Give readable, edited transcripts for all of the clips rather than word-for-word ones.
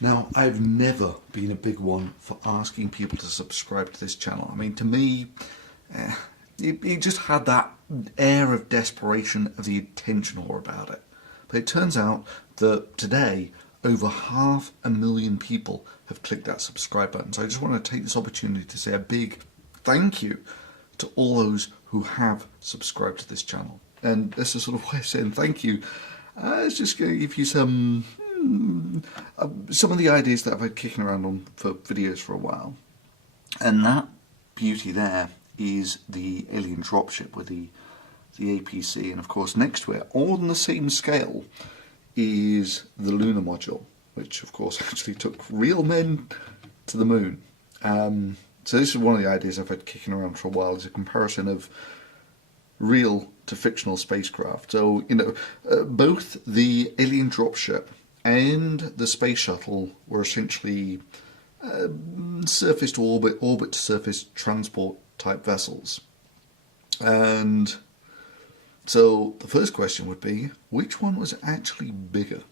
Now, I've never been a big one for asking people to subscribe to this channel. I mean, to me, it just had that air of desperation of the attention whore about it. But it turns out that today, over 500,000 people have clicked that subscribe button. So I just want to take this opportunity to say a big thank you to all those who have subscribed to this channel. And this is sort of way of saying thank you. It's just going to give you some of the ideas that I've had kicking around on for videos for a while. And that beauty there is the alien dropship with the APC, and of course next to it, on the same scale, is the lunar module, which of course actually took real men to the moon. So this is one of the ideas I've had kicking around for a while, is a comparison of real to fictional spacecraft. So, you know, both the alien dropship and the space shuttle were essentially surface to orbit, orbit to surface transport type vessels. And so the first question would be, which one was actually bigger?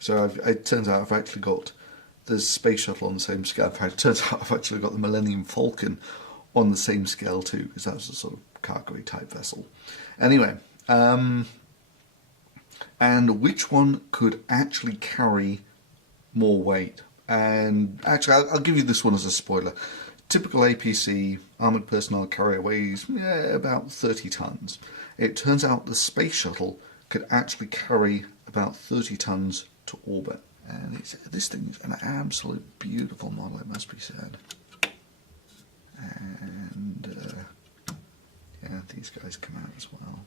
So it turns out I've actually got the space shuttle on the same scale. In fact, it turns out I've actually got the Millennium Falcon on the same scale too, because that was a sort of cargo type vessel. Anyway, and which one could actually carry more weight? And actually, I'll give you this one as a spoiler. Typical APC armoured personnel carrier weighs about 30 tons. It turns out the space shuttle could actually carry about 30 tons to orbit. And this thing is an absolute beautiful model, it must be said. And yeah, these guys come out as well.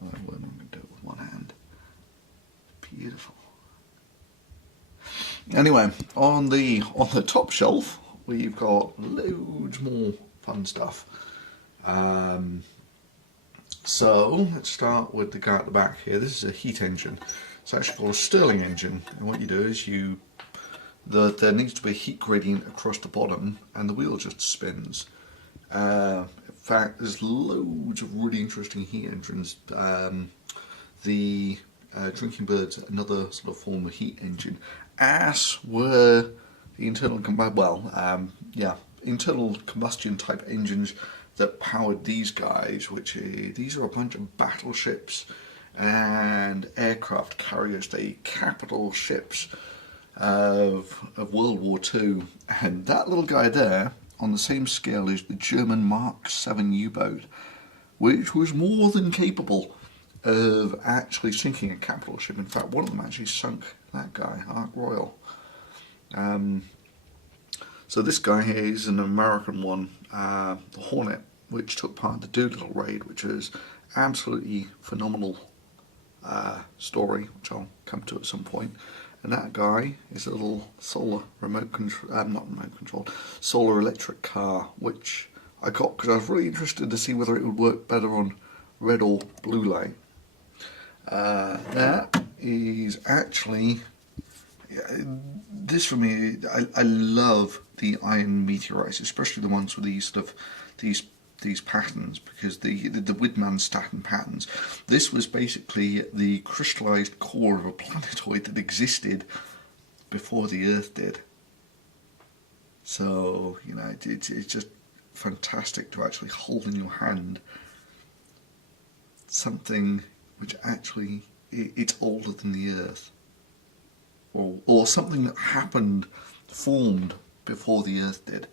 Well, I'm going to do it with one hand. Beautiful. Anyway, on the top shelf, we've got loads more fun stuff. So let's start with the guy at the back here. This is a heat engine. It's actually called a Stirling engine, and what you do is there needs to be a heat gradient across the bottom, and the wheel just spins. In fact, there's loads of really interesting heat engines. The Drinking Bird's another sort of form of heat engine, as were the internal combustion type engines that powered these guys, these are a bunch of battleships and aircraft carriers, the capital ships of World War II. And that little guy there, on the same scale, is the German Mark 7 U-boat, which was more than capable of actually sinking a capital ship. In fact, one of them actually sunk that guy, Ark Royal. So this guy here is an American one, the Hornet, which took part in the Doolittle raid, which is absolutely phenomenal story, which I'll come to at some point. And that guy is a little solar solar electric car, which I got because I was really interested to see whether it would work better on red or blue light. That is actually, this for me, I love the iron meteorites, especially the ones with these sort of these patterns, because the Widman Staten patterns. This was basically the crystallized core of a planetoid that existed before the Earth did. So, you know, it's just fantastic to actually hold in your hand something which actually it's older than the Earth, or something that formed before the Earth did.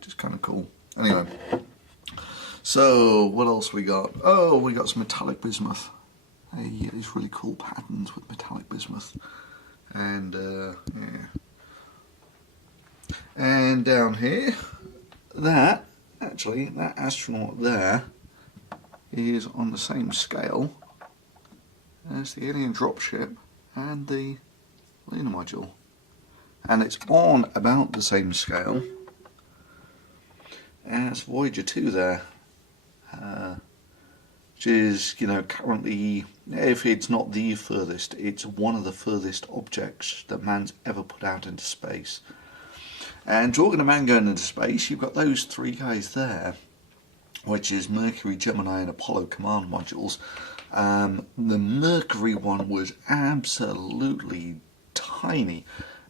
Just kind of cool. Anyway, so what else we got? Oh, we got some metallic bismuth. These really cool patterns with metallic bismuth, and yeah. And down here, that astronaut there is on the same scale as the alien dropship and the lunar module, and it's on about the same scale as Voyager 2 there, which is, you know, currently, if it's not the furthest, it's one of the furthest objects that man's ever put out into space. And talking to man going into space, you've got those three guys there, which is Mercury, Gemini and Apollo command modules. The Mercury one was absolutely tiny.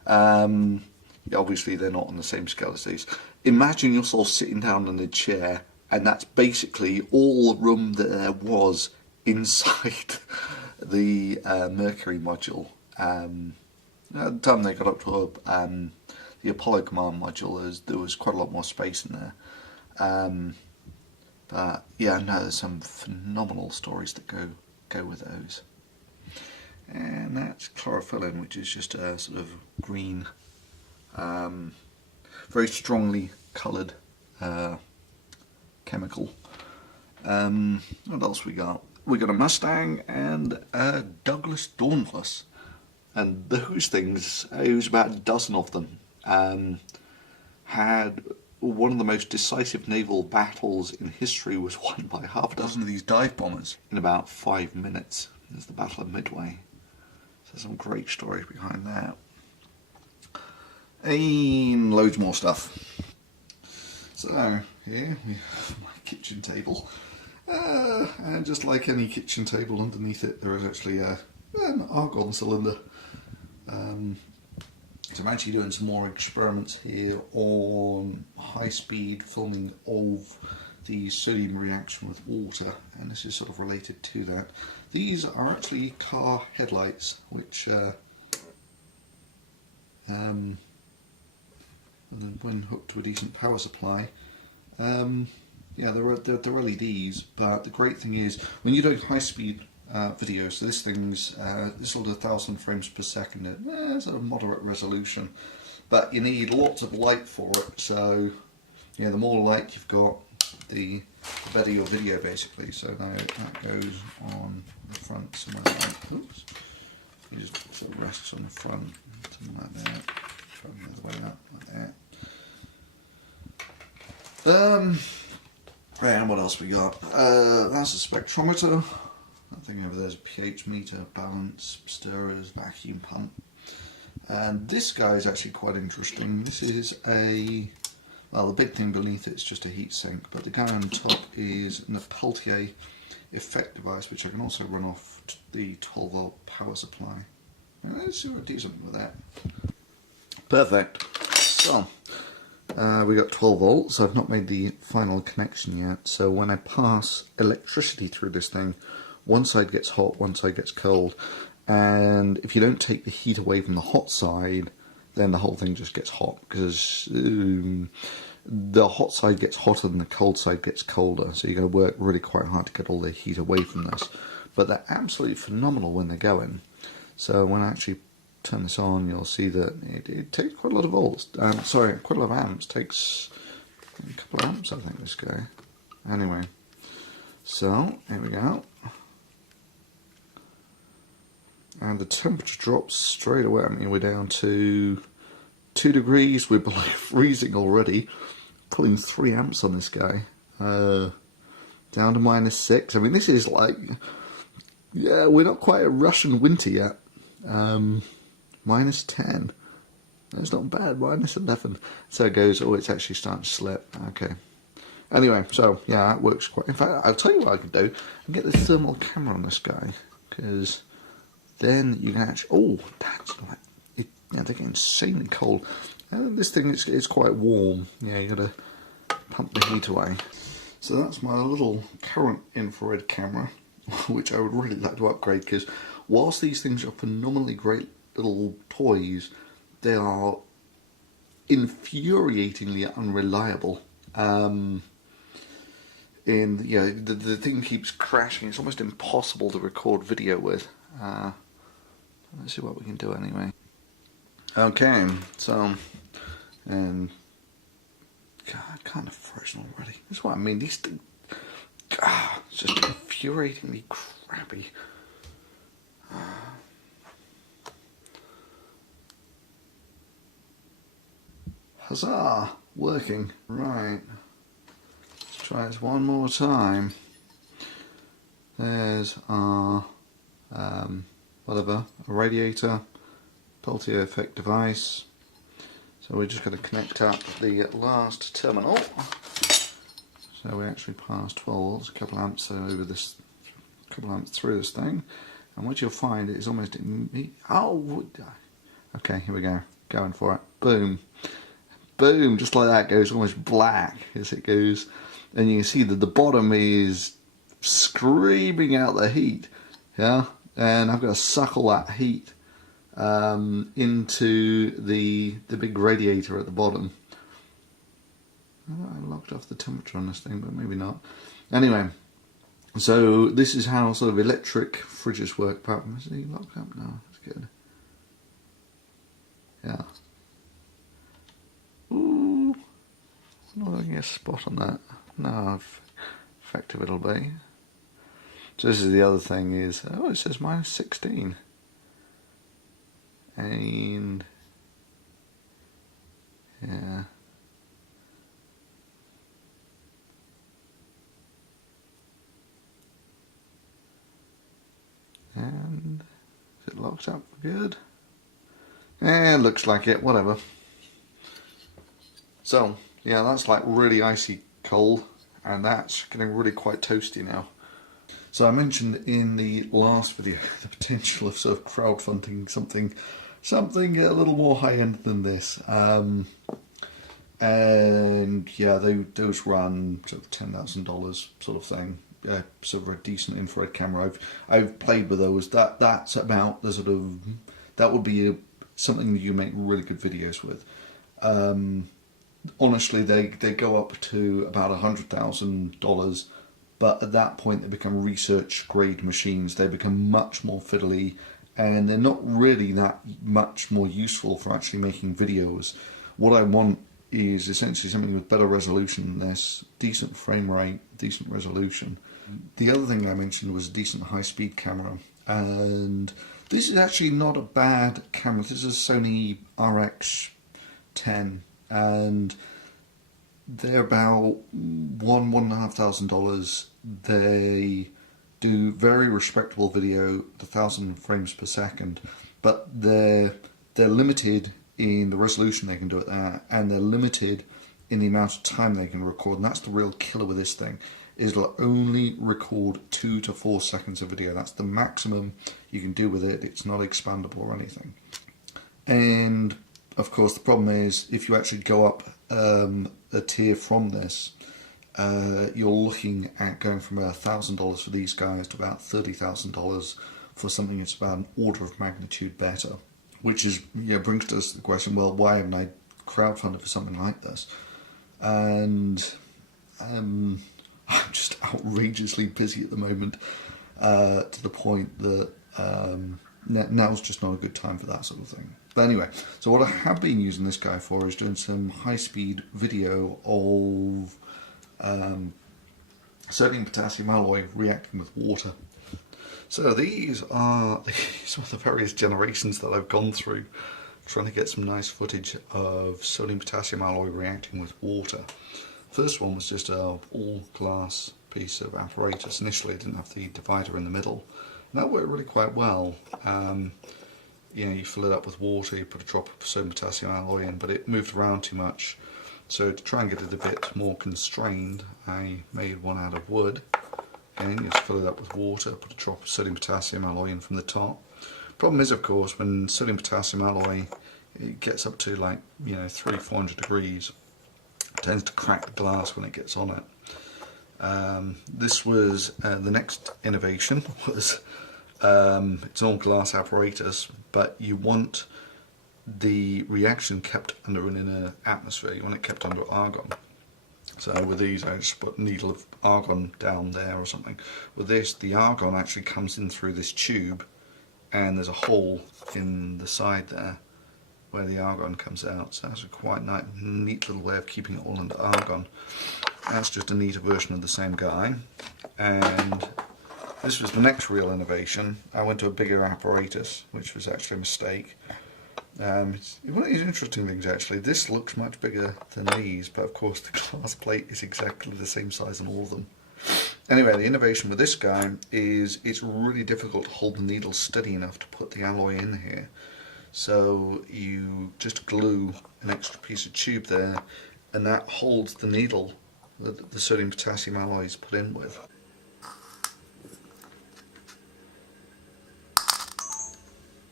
Obviously they're not on the same scale as these. Imagine yourself sitting down in a chair, and that's basically all the room that there was inside the Mercury module. At the time they got up to the Apollo command module, there was quite a lot more space in there. But yeah, no, there's some phenomenal stories that go with those. And that's chlorophyllin, which is just a sort of green, very strongly coloured chemical. What else we got? We got a Mustang and a Douglas Dauntless. And those things, it was about a dozen of them, had one of the most decisive naval battles in history was won by half a dozen of these dive bombers in about 5 minutes. There's the Battle of Midway. So some great stories behind that. And loads more stuff. So here we have my kitchen table. And just like any kitchen table, underneath it there is actually an argon cylinder. So I'm actually doing some more experiments here on high-speed filming of the sodium reaction with water, and this is sort of related to that. These are actually car headlights, which when hooked to a decent power supply, yeah, they're LEDs, but the great thing is when you're doing high-speed video, so this thing's this will do 1,000 frames per second at sort of moderate resolution, but you need lots of light for it. So yeah, the more light you've got, the better your video basically. So now that goes on the front somewhere like, oops, you just sort of rests on the front, something like that. Try the other way up, like that. And what else we got? That's a spectrometer. That thing over there is a pH meter, balance, stirrers, vacuum pump. And this guy is actually quite interesting. This is well, the big thing beneath it is just a heat sink, but the guy on top is an Peltier effect device, which I can also run off the 12 volt power supply. And let's see what I do something with that. Perfect. So, we got 12 volts. I've not made the final connection yet, so when I pass electricity through this thing, one side gets hot, one side gets cold, and if you don't take the heat away from the hot side, then the whole thing just gets hot, because the hot side gets hotter than the cold side gets colder, so you're going to work really quite hard to get all the heat away from this. But they're absolutely phenomenal when they're going. So when I actually turn this on, you'll see that it takes quite a lot of volts. Sorry, quite a lot of amps. Takes a couple of amps, I think, this guy. Anyway, so here we go. And the temperature drops straight away. I mean, we're down to 2 degrees. We're below freezing already. Pulling 3 amps on this guy. Down to -6. I mean, this is like, yeah, we're not quite a Russian winter yet. -10. That's not bad. -11. So it goes. Oh, it's actually starting to slip. Okay. Anyway, so yeah, that works quite. In fact, I'll tell you what I could do. I can get the thermal camera on this guy, because then you can actually. Oh, that's like. Yeah, they get insanely cold. This thing is quite warm. Yeah, you got to pump the heat away. So that's my little current infrared camera, which I would really like to upgrade, because whilst these things are phenomenally great little toys, they are infuriatingly unreliable. The thing keeps crashing. It's almost impossible to record video with. Let's see what we can do anyway. Okay, so, God, kind of frozen already. That's what I mean. These things, it's just infuriatingly crappy. Huzzah! Working. Right. Let's try this one more time. There's our, a radiator, Peltier effect device. So we're just going to connect up the last terminal. So we actually passed 12 volts, a couple amps over this, a couple amps through this thing. And what you'll find is almost immediate. Oh, Okay, here we go. Going for it. Boom. Boom. Just like that, goes almost black as it goes. And you can see that the bottom is screaming out the heat. Yeah? And I've got to suck all that heat into the big radiator at the bottom. I locked off the temperature on this thing, but maybe not. Anyway, so this is how sort of electric fridges work. Is he locked up? No, that's good. Yeah. Ooh. I'm not getting a spot on that. No, I've effective it'll be. So this is the other thing is, oh, it says -16. And yeah. And is it locked up good? Eh, looks like it, whatever. So, yeah, that's like really icy cold, and that's getting really quite toasty now. So I mentioned in the last video the potential of sort of crowdfunding something a little more high-end than this. And yeah, those run sort of $10,000 sort of thing. Sort of a decent infrared camera. I've played with those. That's about the sort of, that would be something that you make really good videos with. Honestly, they go up to about $100,000, but at that point they become research grade machines. They become much more fiddly, and they're not really that much more useful for actually making videos. What I want is essentially something with better resolution than this, decent frame rate, decent resolution. The other thing I mentioned was a decent high-speed camera, and this is actually not a bad camera. This is a Sony RX10, and they're about $1,500. They do very respectable video, 1,000 frames per second, but they're limited in the resolution they can do it there, and they're limited in the amount of time they can record, and that's the real killer with this thing, is it'll only record 2 to 4 seconds of video. That's the maximum you can do with it. It's not expandable or anything. And of course the problem is, if you actually go up a tier from this, you're looking at going from $1,000 for these guys to about $30,000 for something that's about an order of magnitude better. Which is, brings us to the question, well, why haven't I crowdfunded for something like this? And I'm just outrageously busy at the moment, to the point that now's just not a good time for that sort of thing. But anyway, so what I have been using this guy for is doing some high-speed video of sodium potassium alloy reacting with water. So these are the various generations that I've gone through, trying to get some nice footage of sodium potassium alloy reacting with water. First one was just a all-glass piece of apparatus. Initially it didn't have the divider in the middle, and that worked really quite well. You fill it up with water, you put a drop of sodium potassium alloy in, but it moved around too much. So to try and get it a bit more constrained, I made one out of wood. Again, you just fill it up with water, put a drop of sodium potassium alloy in from the top. Problem is, of course, when sodium potassium alloy, it gets up to like 300-400 degrees, it tends to crack the glass when it gets on it. This was the next innovation was it's an all glass apparatus, but you want the reaction kept under an inner atmosphere. You want it kept under argon. So with these, I just put a needle of argon down there or something. With this, the argon actually comes in through this tube, and there's a hole in the side there where the argon comes out. So that's a quite neat little way of keeping it all under argon. That's just a neater version of the same guy. And this was the next real innovation. I went to a bigger apparatus, which was actually a mistake. It's one of these interesting things actually. This looks much bigger than these, but of course the glass plate is exactly the same size on all of them. Anyway, the innovation with this guy is it's really difficult to hold the needle steady enough to put the alloy in here. So you just glue an extra piece of tube there, and that holds the needle that the sodium potassium alloy is put in with.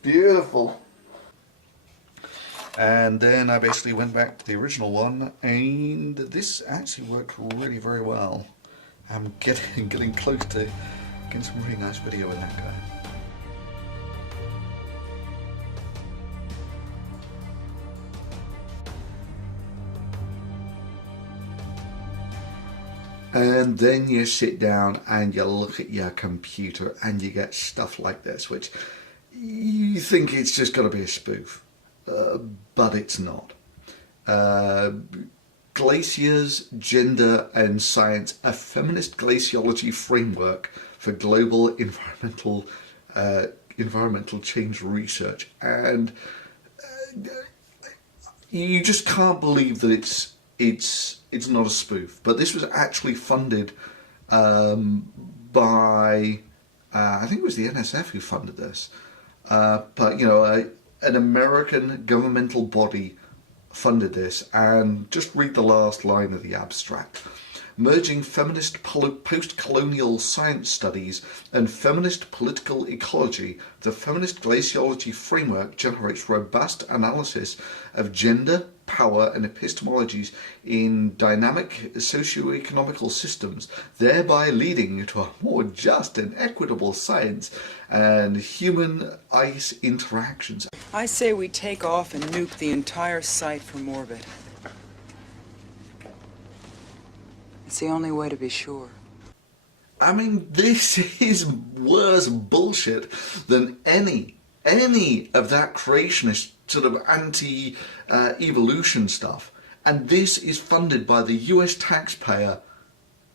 Beautiful. And then I basically went back to the original one, and this actually worked really very well. I'm getting close to getting some really nice video with that guy. And then you sit down and you look at your computer and you get stuff like this, which you think it's just got to be a spoof, but it's not. Glaciers, Gender and Science, a feminist glaciology framework for global environmental change research. And you just can't believe that it's not a spoof. But this was actually funded by I think it was the NSF who funded this. But you know, an American governmental body funded this, and just read the last line of the abstract. Merging feminist post-colonial science studies and feminist political ecology, the feminist glaciology framework generates robust analysis of gender, power and epistemologies in dynamic socio-economical systems, thereby leading to a more just and equitable science and human-ice interactions. I say we take off and nuke the entire site from orbit. It's the only way to be sure. I mean, this is worse bullshit than any of that creationist sort of anti-evolution stuff. And this is funded by the US taxpayer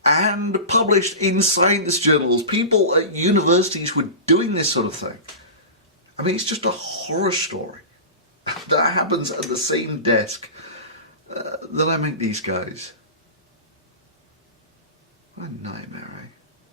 and published in science journals. People at universities were doing this sort of thing. I mean, it's just a horror story that happens at the same desk that I make these guys. What a nightmare, eh?